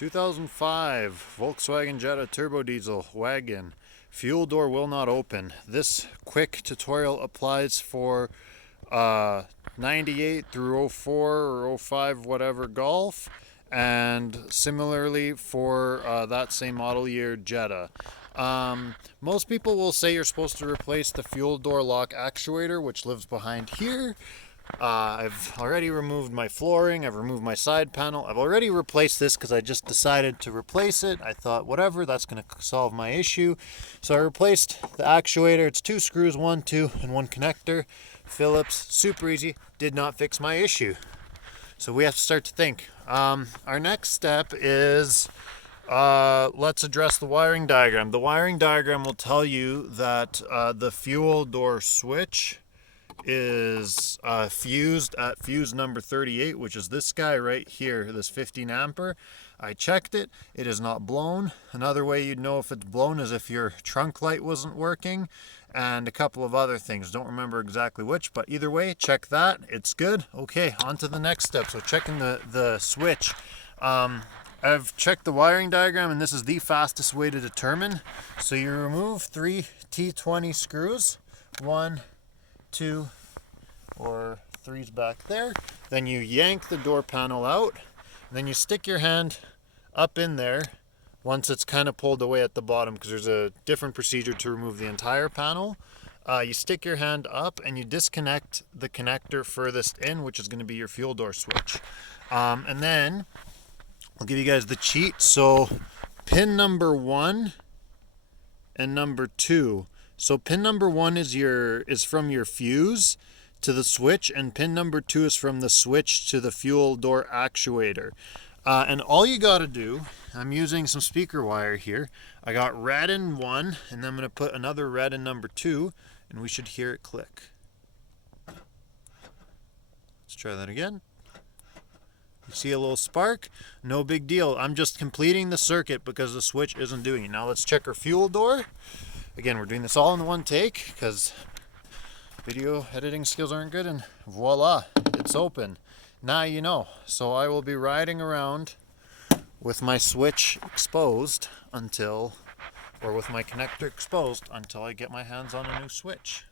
2005 Volkswagen Jetta turbo diesel wagon. Fuel door will not open. This quick tutorial applies for 98 through 04 or 05 whatever Golf, and similarly for that same model year Jetta. Most people will say you're supposed to replace the fuel door lock actuator, which lives behind here. I've already removed my flooring, I've removed my side panel, I've already replaced this because I just decided to replace it. I thought whatever, that's going to solve my issue. So I replaced the actuator. It's 2 screws, 1, 2, and 1 connector. Phillips, super easy, did not fix my issue. So we have to start to think. Our next step is let's address the wiring diagram. The wiring diagram will tell you that the fuel door switch is fused at fuse number 38, which is this guy right here, this 15 ampere. I checked it, it is not blown. Another way you'd know if it's blown is if your trunk light wasn't working, and a couple of other things. Don't remember exactly which, but either way, check that, it's good. Okay, on to the next step. So checking the switch. I've checked the wiring diagram, and this is the fastest way to determine. So you remove 3 T20 screws, 1, 2, or 3's back there. Then you yank the door panel out, and then you stick your hand up in there once it's kind of pulled away at the bottom, because there's a different procedure to remove the entire panel. You stick your hand up and you disconnect the connector furthest in, which is going to be your fuel door switch. And then I'll give you guys the cheat. So pin number 1 and number 2. So pin number 1 is from your fuse to the switch, and pin number 2 is from the switch to the fuel door actuator. And all you got to do, I'm using some speaker wire here. I got red in 1, and then I'm going to put another red in number 2, and we should hear it click. Let's try that again. You see a little spark? No big deal. I'm just completing the circuit because the switch isn't doing it. Now let's check our fuel door. Again, we're doing this all in one take because video editing skills aren't good, and voila, it's open. Now you know. So I will be riding around with my switch exposed with my connector exposed until I get my hands on a new switch.